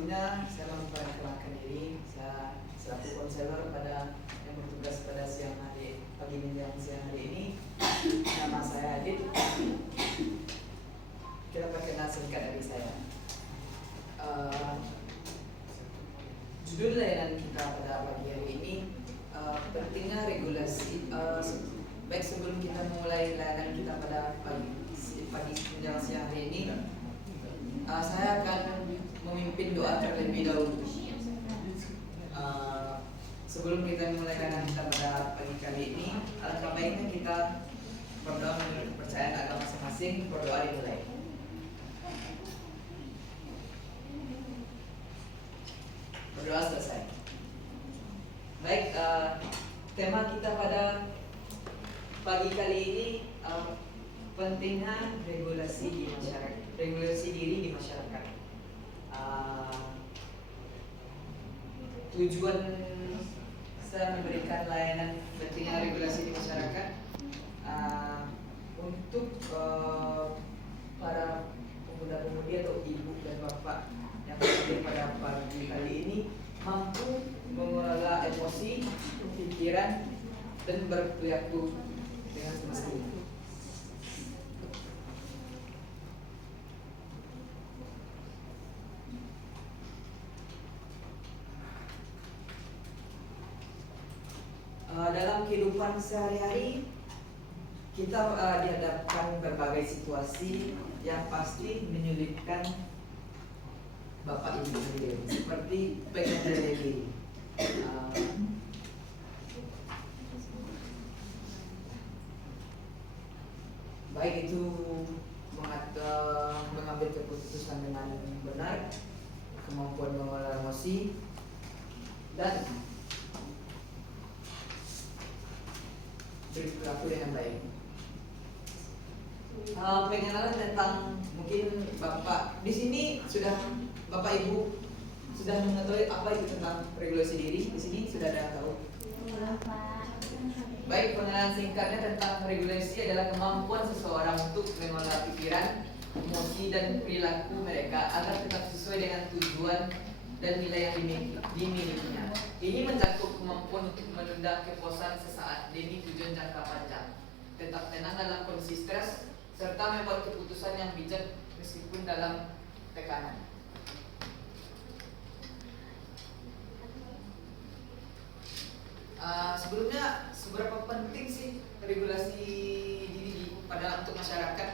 Sebelumnya saya memperkenalkan diri, saya selaku konselor yang bertugas pada pagi menjelang siang hari ini. Nama saya Adit. Kita perkenal singkat dari saya. Judul layanan kita pada pagi hari ini pentingnya regulasi. Baik, sebelum kita mulai layanan kita pada pagi menjelang siang hari ini, saya akan memimpin doa terlebih dahulu. Sebelum kita mulai layanan kita pada pagi kali ini, alangkah baiknya kita berdoa menurut kepercayaan agama masing-masing. Berdoa dimulai. Berdoa selesai. Baik, tema kita pada pagi kali ini pentingnya regulasi diri di masyarakat. Tujuan saya memberikan layanan pentingnya regulasi di masyarakat untuk para pemuda-pemudi atau ibu dan bapak yang hadir pada pagi kali ini mampu mengelola emosi, pikiran, dan berperilaku dengan semestinya. Dalam kehidupan sehari-hari kita dihadapkan berbagai situasi yang pasti menyulitkan bapak ibu sendiri, seperti pengendalian diri, baik itu mengambil keputusan dengan benar, kemampuan mengelola emosi, dan berperilaku dengan baik. Pengenalan tentang mungkin bapak di sini bapak ibu sudah mengetahui apa itu tentang regulasi diri. Di sini sudah ada yang tahu? Baik, pengenalan singkatnya tentang regulasi adalah kemampuan seseorang untuk mengelola pikiran, emosi, dan perilaku mereka agar tetap sesuai dengan tujuan dan nilai yang dimilikinya. Ini mencakup kemampuan untuk menunda kepuasan sesaat demi tujuan jangka panjang, tetap tenang dalam kondisi stres, serta membuat keputusan yang bijak meskipun dalam tekanan. Sebelumnya, seberapa penting sih regulasi diri untuk masyarakat?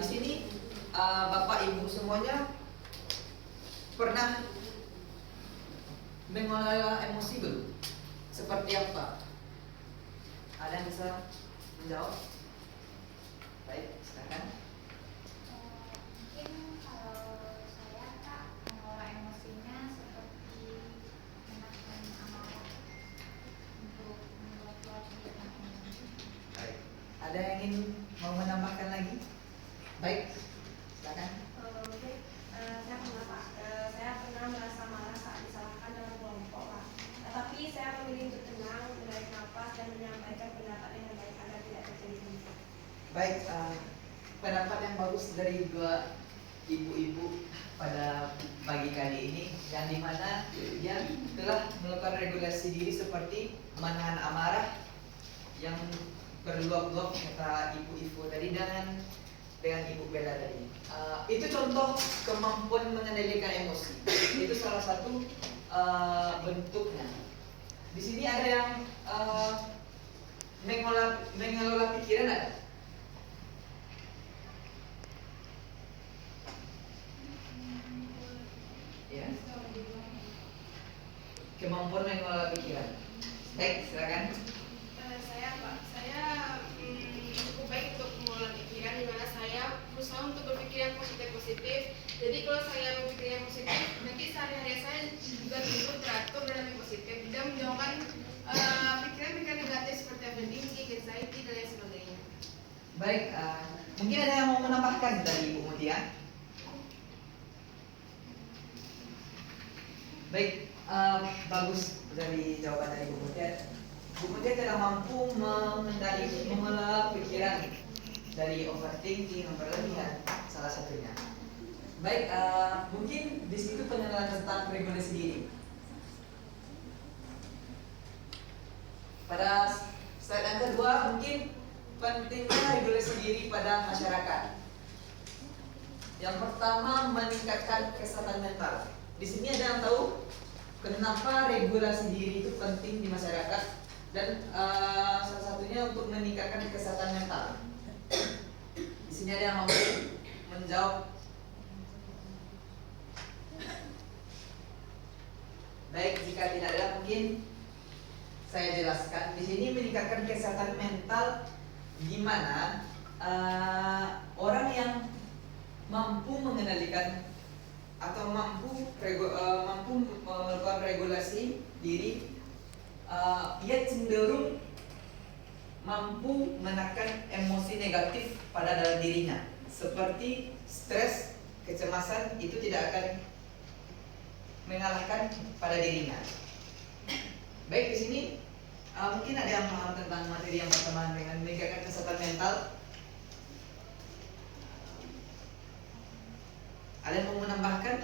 Di sini bapak ibu semuanya pernah mengelola emosi belum? Seperti apa? Ada yang bisa menjawab? Baik, silakan. Mungkin kalau saya Kak, mengelola emosinya seperti menahan amarah untuk membuat kewajiban emosi. Baik. Ada yang ingin mau menambahkan lagi? Baik, silakan. Saya pernah Pak, saya pernah merasa marah saat disalahkan dalam kelompok Pak. Tetapi saya memilih untuk tenang, menarik nafas dan menyampaikan pendapat dengan baik agar tidak terjadi konflik. Baik, pendapat yang bagus dari dua ibu-ibu pada pagi kali ini, yang dimana dia telah melakukan regulasi diri seperti menahan amarah yang berluap-luap kata Ibu Ivo tadi dengan Ibu Bella tadi. Itu contoh kemampuan mengendalikan emosi. Itu salah satu bentuknya. Di sini ada yang mengelola pikiran ada. Ya. Kemampuan mengelola pikiran. Baik, silakan. Saya cukup baik untuk mengelola pikiran, di mana saya berusaha untuk berpikir yang positif. Jadi kalau saya berpikir yang positif, nanti sehari-hari saya juga teratur dalam yang positif, tidak menjauhkan pikiran-pikiran negatif seperti overthinking, anxiety, dan lain sebagainya. Baik, mungkin ada yang mau menambahkan dari Ibu Mutia? Baik, bagus dari jawaban dari Ibu Mutia. Ibu Mutia telah mampu mengelola pikiran dari overthinking yang berlebihan, salah satunya. Baik, mungkin di situ pengenalan tentang regulasi diri. Pada slide yang kedua, mungkin pentingnya regulasi diri pada masyarakat. Yang pertama, meningkatkan kesehatan mental. Di sini ada yang tahu kenapa regulasi diri itu penting di masyarakat, dan salah satunya untuk meningkatkan kesehatan mental. Di sini ada yang mau menjawab? Baik, jika tidak ada mungkin saya jelaskan. Di sini meningkatkan kesehatan mental, di mana orang yang mampu mengendalikan atau mampu melakukan regulasi diri, ia cenderung mampu menekan emosi negatif pada dalam dirinya, seperti stres, kecemasan itu tidak akan mengalahkan pada dirinya. Baik, di sini mungkin ada yang paham tentang materi yang pertama dengan meningkatkan kesehatan mental. Ada yang mau menambahkan?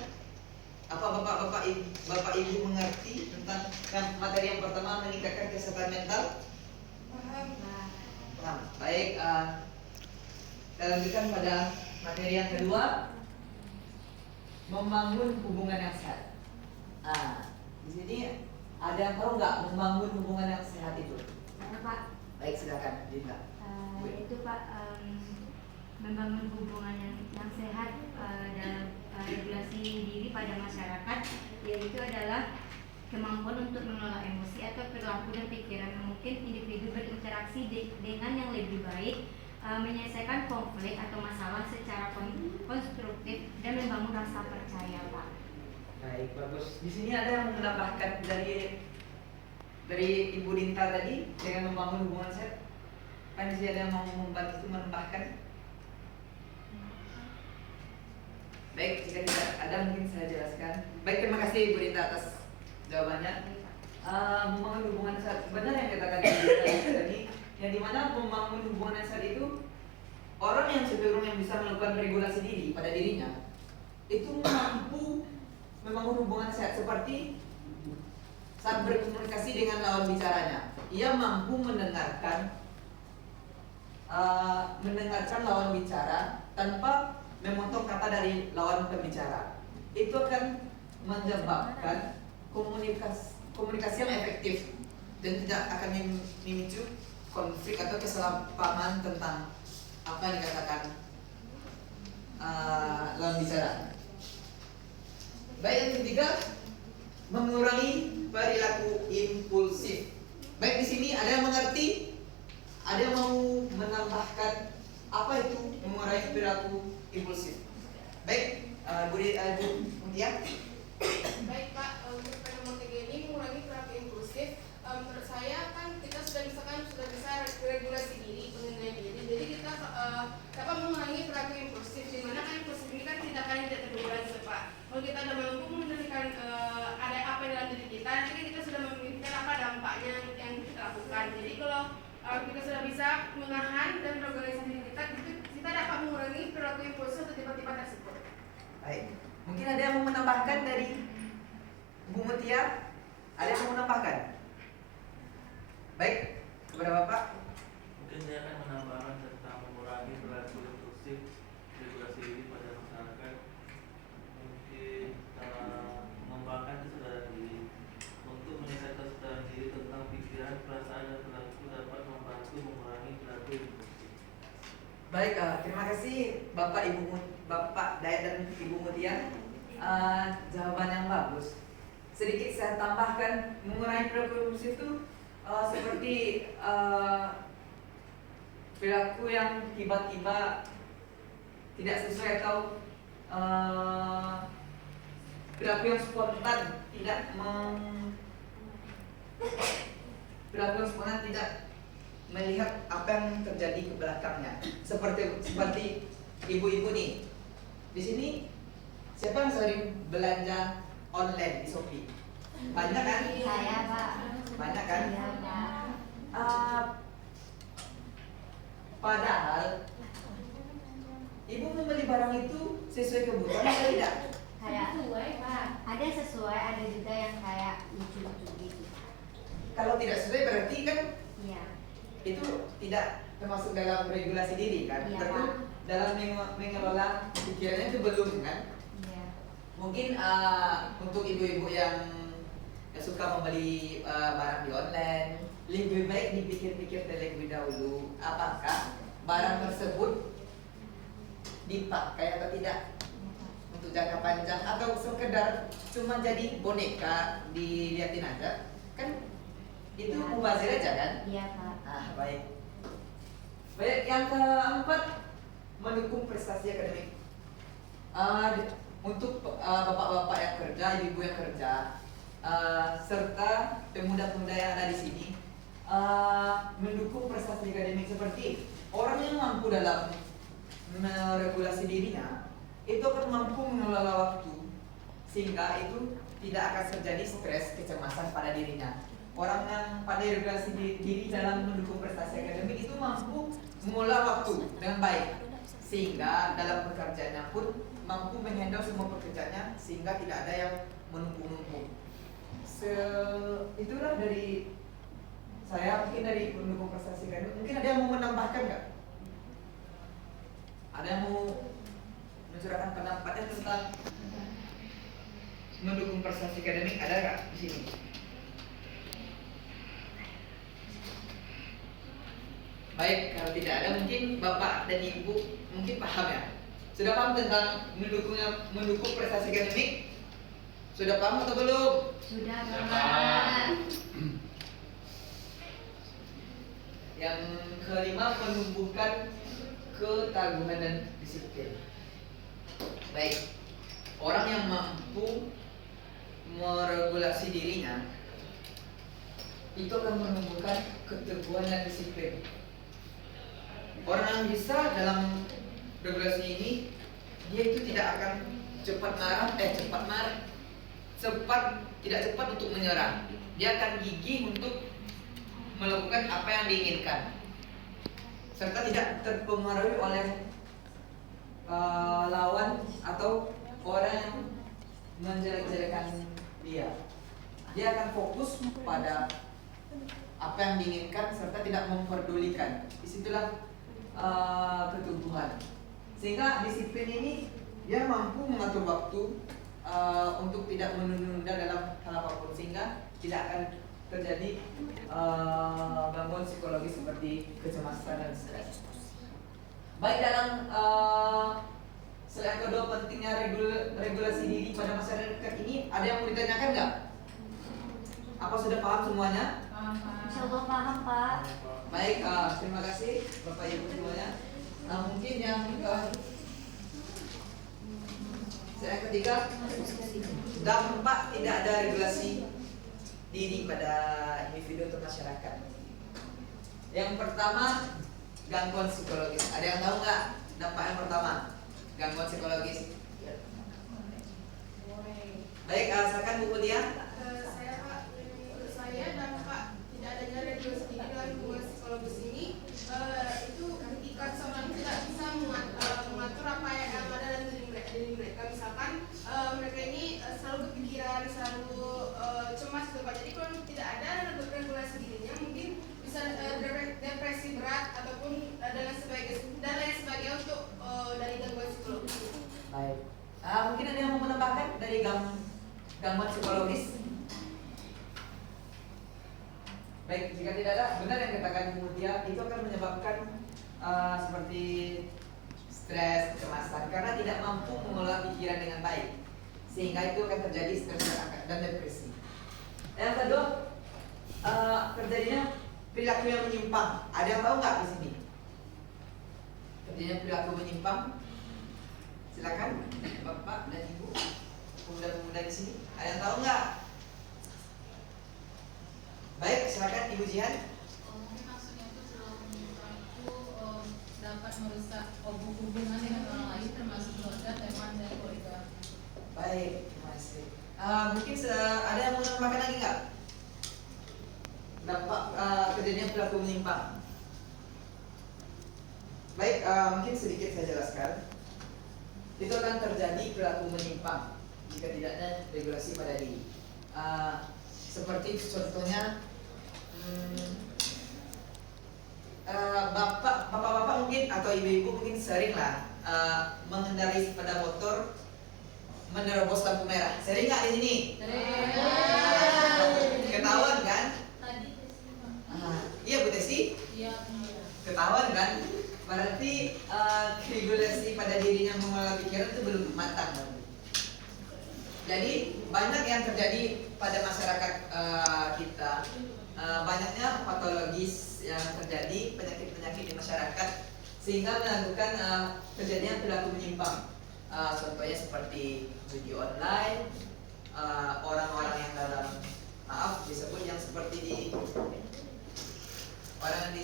Apa bapak ibu mengerti tentang materi yang pertama meningkatkan kesehatan mental? Paham. Baik, kita lanjutkan pada materi yang kedua, membangun hubungan yang sehat. Di sini ada yang tahu nggak membangun hubungan yang sehat itu? Ada Pak. Baik, silakan Dinda. Yaitu Pak, membangun hubungan yang sehat dalam regulasi diri pada masyarakat, yaitu adalah kemampuan untuk mengelola emosi atau perilaku dan pikiran, mungkin individu berinteraksi dengan yang lebih baik, menyelesaikan konflik atau masalah secara konstruktif, dan membangun rasa percaya, Pak. Baik, bagus. Di sini ada yang menambahkan dari Ibu Dinta tadi dengan membangun hubungan sehat. Kan di sini ada yang mau membantu menambahkan. Baik, jika tidak ada mungkin saya jelaskan. Baik, terima kasih Ibu Dinta atas jawabannya. Membangun hubungan sehat, benar yang katakan tadi, yang dimana membangun hubungan sehat itu orang yang cenderung yang bisa melakukan regulasi diri pada dirinya itu mampu membangun hubungan sehat, seperti saat berkomunikasi dengan lawan bicaranya, ia mampu mendengarkan lawan bicara tanpa memotong kata dari lawan pembicara. Itu akan menyebabkan komunikasi yang efektif dan tidak akan memicu konflik atau kesalahpahaman tentang apa yang dikatakan lawan bicara. Baik, yang ketiga, mengurangi perilaku impulsif. Baik, di sini ada yang mengerti? Ada yang mau menambahkan apa itu mengurangi perilaku impulsif? Baik, Bu Mutia. Baik Pak, untuk fenomena ini mengurangi perilaku impulsif, menurut saya kan kita sudah bisa regulasi diri, pengendalian diri. Jadi kita dapat mengurangi perilaku impulsif, di mana kan impulsif ini kan tindakan yang tidak terduga, Pak. Kalau kita sudah mampu mengendalikan ada apa dalam diri kita, nanti kita sudah memikirkan apa dampaknya yang kita lakukan. Jadi kalau kita sudah bisa menahan dan mengorganisasi diri kita dapat mengurangi perilaku impulsif atau tiba-tiba tersebut. Baik, mungkin ada yang mau menambahkan dari Bu Mutia? Ada yang mau menambahkan? Baik, kepada Bapak. Mungkin saya akan menambahkan tentang mengurangi perilaku impulsif, regulasi diri pada masyarakat. Mungkin mengembangkan kesadaran diri untuk menyelesaikan kesadaran diri tentang pikiran, perasaan, dan perilaku dapat membantu mengurangi perilaku impulsif. Baik, terima kasih Bapak Dayat dan Ibu Mutia. Jawaban yang bagus. Sedikit saya tambahkan, mengurangi perilaku impulsif itu seperti perilaku yang tiba-tiba tidak sesuai atau perilaku yang spontan tidak melihat apa yang terjadi ke belakangnya. Seperti ibu-ibu nih. Di sini siapa yang sering belanja online di Shopee? Banyak kan? Saya, Pak. Banyak kan? Iya, Pak. Padahal ibu membeli barang itu sesuai kebutuhan atau tidak? Kayak Sesuai, Pak. ada sesuai, ada juga yang kayak lucu-lucu gitu. Kalau tidak sesuai berarti kan Iya. itu tidak termasuk dalam regulasi diri kan? Iya, Berarti Pak. dalam mengelola pikirannya itu belum kan? Iya. Mungkin untuk ibu-ibu yang suka membeli barang di online, lebih baik dipikir-pikir terlebih dahulu apakah barang tersebut dipakai atau tidak untuk jangka panjang, atau sekedar cuma jadi boneka dilihatin aja kan, itu Ya. mubazir aja kan? Iya, Pak. Baik. Baik, yang keempat, mendukung prestasi akademik. Untuk bapak-bapak yang kerja, ibu-ibu yang kerja, serta pemuda-pemuda yang ada di sini, mendukung prestasi akademik seperti orang yang mampu dalam meregulasi dirinya, itu akan mampu mengelola waktu sehingga itu tidak akan terjadi stres, kecemasan pada dirinya. Orang yang pandai regulasi diri dalam mendukung prestasi akademik itu mampu mengelola waktu dengan baik, sehingga dalam pekerjaannya pun mampu menghandle semua pekerjaannya sehingga tidak ada yang menumpuk-numpuk. Itulah dari saya, mungkin dari mendukung prestasi akademik. Mungkin ada yang mau menambahkan nggak? Ada yang mau mencurahkan pendapatnya tentang mendukung prestasi akademik? Ada nggak di sini? Baik, kalau tidak ada mungkin Bapak dan Ibu mungkin paham ya. Sudah paham tentang mendukung prestasi akademik? Sudah paham atau belum? Sudah, Sudah, Pak. Yang kelima, menumbuhkan ketangguhan dan disiplin. Baik, orang yang mampu meregulasi dirinya itu akan menumbuhkan keteguhan dan disiplin. Orang yang bisa dalam regulasi ini, dia itu tidak akan tidak cepat untuk menyerah. Dia akan gigih untuk melakukan apa yang diinginkan, serta tidak terpengaruhi oleh lawan atau orang yang menjelek-jelekan dia. Dia akan fokus pada apa yang diinginkan serta tidak memperdulikan. Disitulah keteguhan. Sehingga disiplin ini dia mampu mengatur waktu untuk tidak menunda dalam hal apapun, sehingga tidak akan terjadi gangguan psikologis seperti kecemasan dan stres. Baik, dalam selain kedua pentingnya regulasi diri pada masyarakat ini, ada yang mau ditanyakan nggak? Apa sudah paham semuanya? Insya Allah paham, Pak. Baik, terima kasih Bapak Ibu semuanya. Mungkin yang ketiga, dampak tidak ada regulasi diri pada individu atau masyarakat. Yang pertama, gangguan psikologis. Ada yang tahu nggak dampak yang pertama? Gangguan psikologis. Baik, silakan Bu Mutia. Saya Pak, menurut saya dampak tidak adanya regulasi diri dalam hubungan psikologis ini itu ketika seorang tidak bisa mengatur apa yang ada dalam diri mereka. Misalkan mereka ini selalu berpikiran, selalu cemas gitu Pak. Jadi kalau tidak ada regulasi dirinya, mungkin bisa depresi berat ataupun dan lain sebagainya untuk dari gangguan psikologis. Baik. Mungkin ada yang mau menambahkan dari gangguan psikologis? Baik, jika tidak ada, benar yang katakan Bu Mutia, itu akan menyebabkan seperti stres, kecemasan, karena tidak mampu mengelola pikiran dengan baik, sehingga itu akan terjadi stres dan depresi. Yang kedua, terjadinya perilaku yang menyimpang. Ada yang tahu nggak di sini? Terjadinya perilaku menyimpang. Silakan Bapak dan Ibu, pemuda-pemuda di sini. Ada yang tahu nggak? Baik, silakan Ibu Jihan. Mungkin maksudnya itu selalu menyimpangku dapat merusak hubungan dengan orang lain termasuk keluarga, teman, dan kolega. Baik, terima kasih. Mungkin ada yang mau menambahkan lagi nggak? Dampak kejadian perilaku menyimpang. Baik, mungkin sedikit saya jelaskan. itu akan terjadi perilaku menyimpang jika tidak ada regulasi pada diri. Seperti contohnya, bapak-bapak mungkin atau ibu-ibu mungkin sering lah mengendarai sepeda motor menerobos lampu merah. Sering nggak di sini? Ketahuan kan? Tadi tes Iya Bu Tesi, Iya. ketahuan kan? Berarti regulasi pada dirinya mengelola pikiran itu belum matang. Jadi banyak yang terjadi pada masyarakat kita, banyaknya patologis yang terjadi, penyakit-penyakit di masyarakat sehingga melakukan terjadinya perilaku menyimpang. Contohnya seperti judi online, orang-orang yang dalam disebut yang seperti di orang di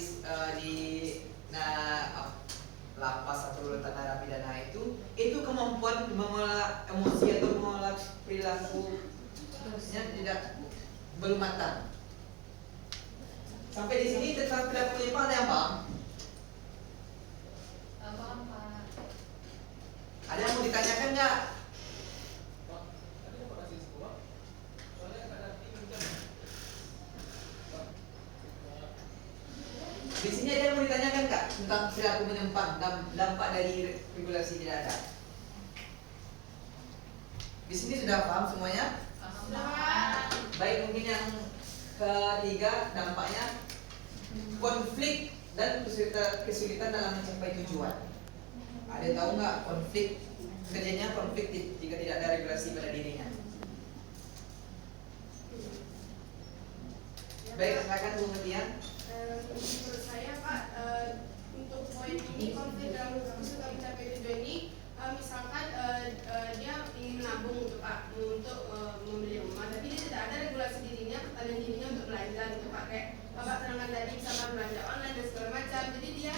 lapas atau rutan narapidana itu kemampuan mengolah emosi atau mengolah perilakunya belum matang. Sampai di sini tentang perilaku menyimpang ada yang paham? Apa? Ada yang mau ditanyakan nggak? Di sini ada yang mau ditanyakan nggak tentang perilaku menyimpang, dampak dari regulasi tidak ada? Di sini sudah paham semuanya? Baik, mungkin yang ketiga dampaknya konflik dan kesulitan dalam mencapai tujuan. Ada yang tahu nggak konflik? Kerjanya konflik jika tidak ada regulasi pada dirinya. Baik, silakan Bu Mutian. Menurut saya Pak, untuk poin ini konflik dalam kesulitan mencapai tujuan ini, misalkan dia ingin menabung untuk Pak untuk membeli rumah, tapi dia tidak ada regulasi dirinya, pertanian dirinya untuk belanja gitu Pak. Kayak Bapak terangkan tadi bisa belanja online dan segala macam, jadi dia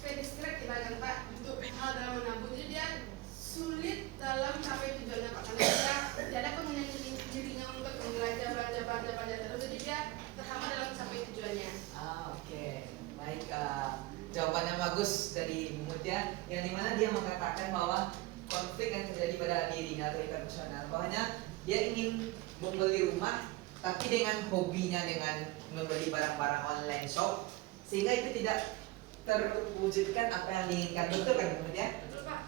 kayak distract ibaratkan Pak untuk hal dalam menabung, jadi dia sulit dalam mencapai tujuannya Pak karena dia tidak ada pengenaan dirinya untuk belanja terus, jadi dia terhambat dalam mencapai tujuannya. Oke. Baik, jawabannya bagus dari Bu Mutia, yang dimana dia mengatakan bahwa konflik yang terjadi pada dirinya atau tingkat emosional, bahwanya dia ingin membeli rumah tapi dengan hobinya dengan membeli barang-barang online shop, sehingga itu tidak terwujudkan apa yang diinginkan. Betul kan Bu Mutia? Betul Pak.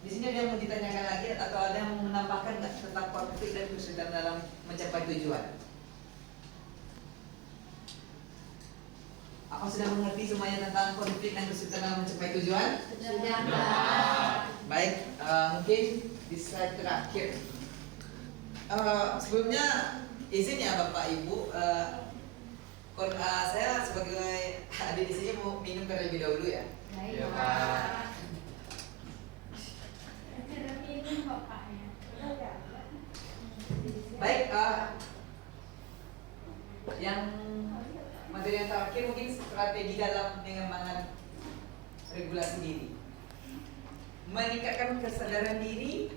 Di sini ada yang mau ditanyakan lagi atau ada yang mau menambahkan nggak tentang konflik dan kesulitan dalam mencapai tujuan? Apa sudah mengerti semuanya tentang konflik dan kesulitan dalam mencapai tujuan? Baik, mungkin di slide terakhir. Sebelumnya izin ya Bapak Ibu, saya sebagai adik di sini mau minum terlebih dahulu ya. Baik. Baik, yang materi yang terakhir mungkin strategi dalam pengembangan regulasi diri. Meningkatkan kesadaran diri,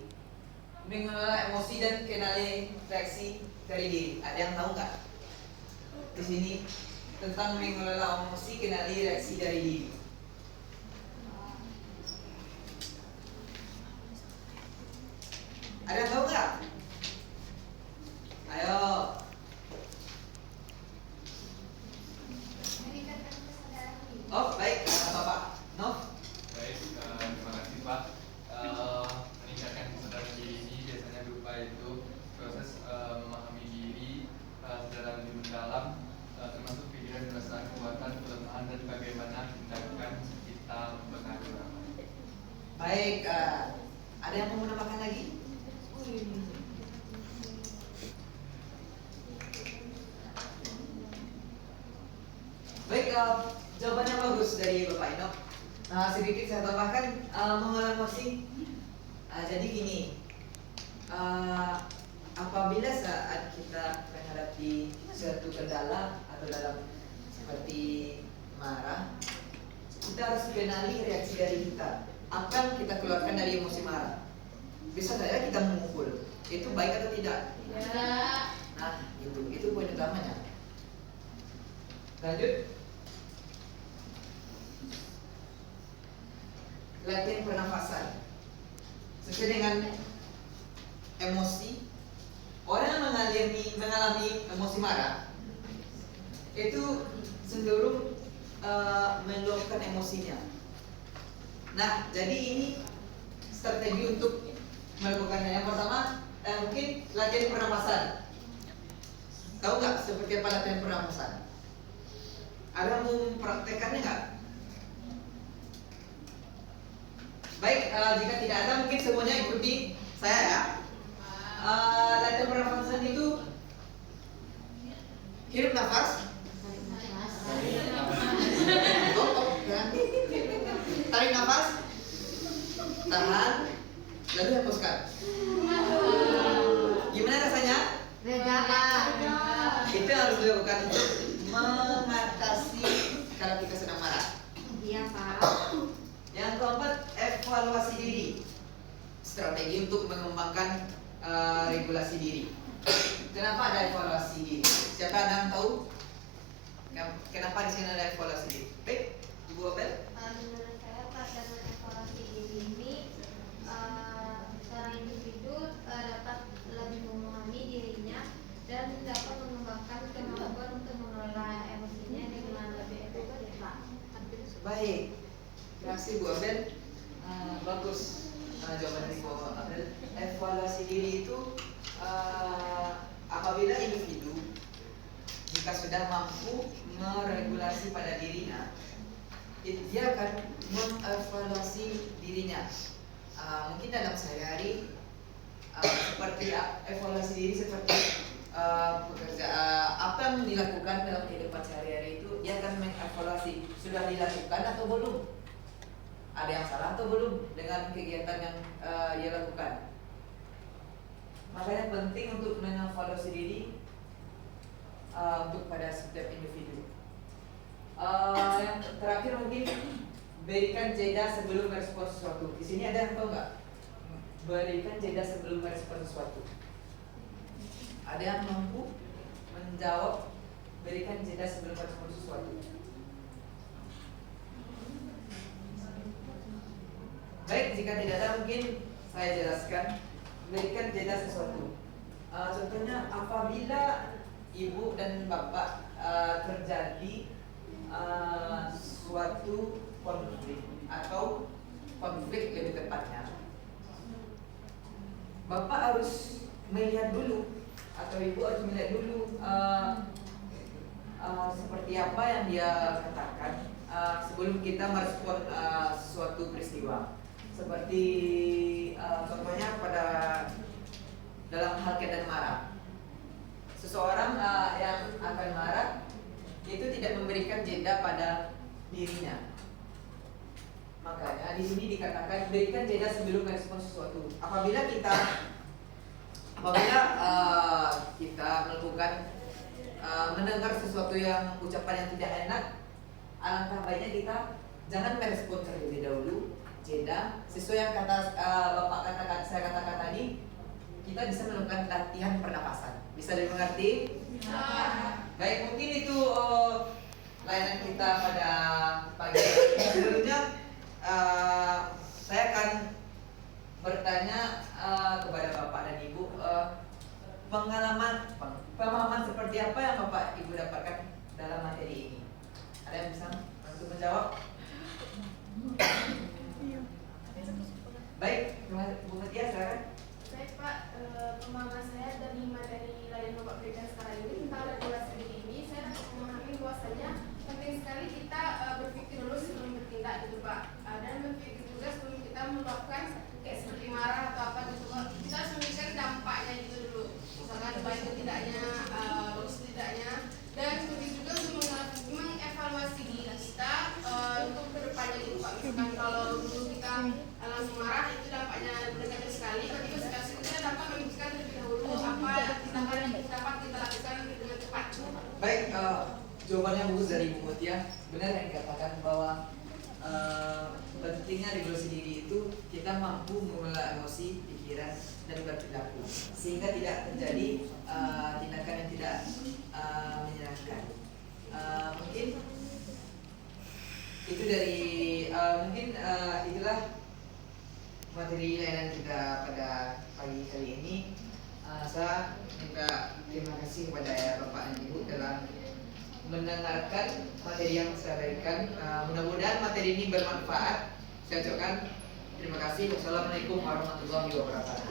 mengelola emosi dan kenali reaksi dari diri. Ada yang tahu nggak? Di sini tentang mengelola emosi, kenali reaksi dari diri. Ada yang tahu nggak? Ayo. Oh baik, Bapak Nov. Baik, terima kasih Pak. Meningkatkan kesadaran diri ini biasanya berupa itu proses memahami diri secara lebih mendalam, termasuk pikiran dan rasa kekuatan, kelemahan dan bagaimana tindakan kita mempengaruhi orang lain. Baik, ada yang mau menambahkan lagi? Baik, jawabannya bagus dari Bapak Eno. Sedikit saya tambahkan mengolah emosi. Jadi gini, apabila saat kita menghadapi suatu kendala atau dalam seperti marah, kita harus kenali reaksi dari kita. Apa yang kita keluarkan dari emosi marah? Bisa saja kita memukul. Itu baik atau tidak? Nah, itu poin utamanya. Lanjut. Latihan pernafasan. sesuai dengan emosi. Orang yang mengalami emosi marah itu cenderung meluapkan emosinya. Nah, jadi ini strategi untuk melakukannya. Yang pertama, mungkin latihan pernapasan. Tahu nggak seperti apa latihan pernapasan? Ada yang mau mempraktekannya nggak? Baik, jika tidak ada mungkin semuanya ikuti saya ya. Latihan pernapasan itu hirup nafas, tarik nafas, tahan, lalu hembuskan. Gimana rasanya? Beda Pak. Itu harus dilakukan untuk mengatasi kalau kita sedang marah. Iya Pak. Yang keempat, evaluasi diri. Strategi untuk mengembangkan regulasi diri. Kenapa ada evaluasi diri? Siapa ada yang tahu? Kenapa di sini ada evaluasi diri? Baik, Ibu Abel. Menurut saya dengan evaluasi diri ini seorang individu dapat lebih memahami dirinya dan dapat mengembangkan kemampuan untuk mengelola emosinya dengan lebih efektif. Baik, terima kasih Bu Abel. Bagus jawaban dari Bu Abel. Evaluasi diri itu apabila individu jika sudah mampu meregulasi pada dirinya, dia akan mengevaluasi dirinya. Mungkin dalam sehari-hari seperti evaluasi diri seperti apa yang dilakukan dalam kehidupan sehari-hari itu, dia akan mengevaluasi sudah dilakukan atau belum, ada yang salah atau belum dengan kegiatan yang dia lakukan. Makanya penting untuk mengevaluasi diri untuk pada setiap individu. Yang terakhir mungkin berikan jeda sebelum merespon sesuatu. Di sini ada yang tahu nggak? Berikan jeda sebelum merespon sesuatu. Ada yang mampu menjawab berikan jeda sebelum merespon sesuatu? Baik, jika tidak ada mungkin saya jelaskan. Berikan jeda sesuatu. Contohnya apabila ibu dan bapak terjadi suatu konflik atau konflik lebih tepatnya, bapak harus melihat dulu atau ibu harus melihat dulu seperti apa yang dia katakan sebelum kita merespon suatu peristiwa. Seperti contohnya pada dalam hal keadaan marah, seseorang yang akan marah itu tidak memberikan jeda pada dirinya. Makanya di sini dikatakan berikan jeda sebelum merespon sesuatu. Apabila kita melakukan mendengar sesuatu yang ucapan yang tidak enak, alangkah baiknya kita jangan merespon terlebih dahulu. Jeda sesuai yang saya katakan tadi, kita bisa melakukan latihan pernapasan. Bisa dimengerti? Baik, mungkin itu layanan kita pada pagi ini. Sebelumnya saya akan bertanya kepada Bapak dan Ibu, pemahaman seperti apa yang Bapak Ibu dapatkan dalam materi ini? Ada yang bisa bantu menjawab? Baik, Bu Matia, silakan. Baik Pak, pemahaman saya dari materi layanan Bapak berikan sekarang ini tentang regulasi diri ini, saya dapat memahami bahwasanya penting sekali kita berpikir dulu sebelum bertindak gitu Pak, dan berpikir juga sebelum kita melakukan kayak seperti marah atau apa gitu Pak. Kita harus memikirkan dampaknya gitu dulu, misalkan baik atau tidaknya, bagus tidaknya, dan kemudian juga untuk mengevaluasi diri kita untuk kedepannya gitu Pak. Misalkan kalau dulu kita langsung marah itu dampaknya negatif sekali, ketika situasi kita dapat memikirkan terlebih dahulu apa tindakan yang dapat kita lakukan dengan cepat. Baik, jawabannya bagus dari Bu Mutia. Benar yang dikatakan bahwa pentingnya regulasi diri itu kita mampu mengelola emosi, pikiran, dan berperilaku sehingga tidak terjadi tindakan yang tidak menyenangkan. Mungkin itu dari itulah materi layanan kita kasih kepada Bapak dan Ibu telah mendengarkan materi yang saya berikan. Mudah-mudahan materi ini bermanfaat. Saya ucapkan terima kasih. Wassalamualaikum warahmatullahi wabarakatuh.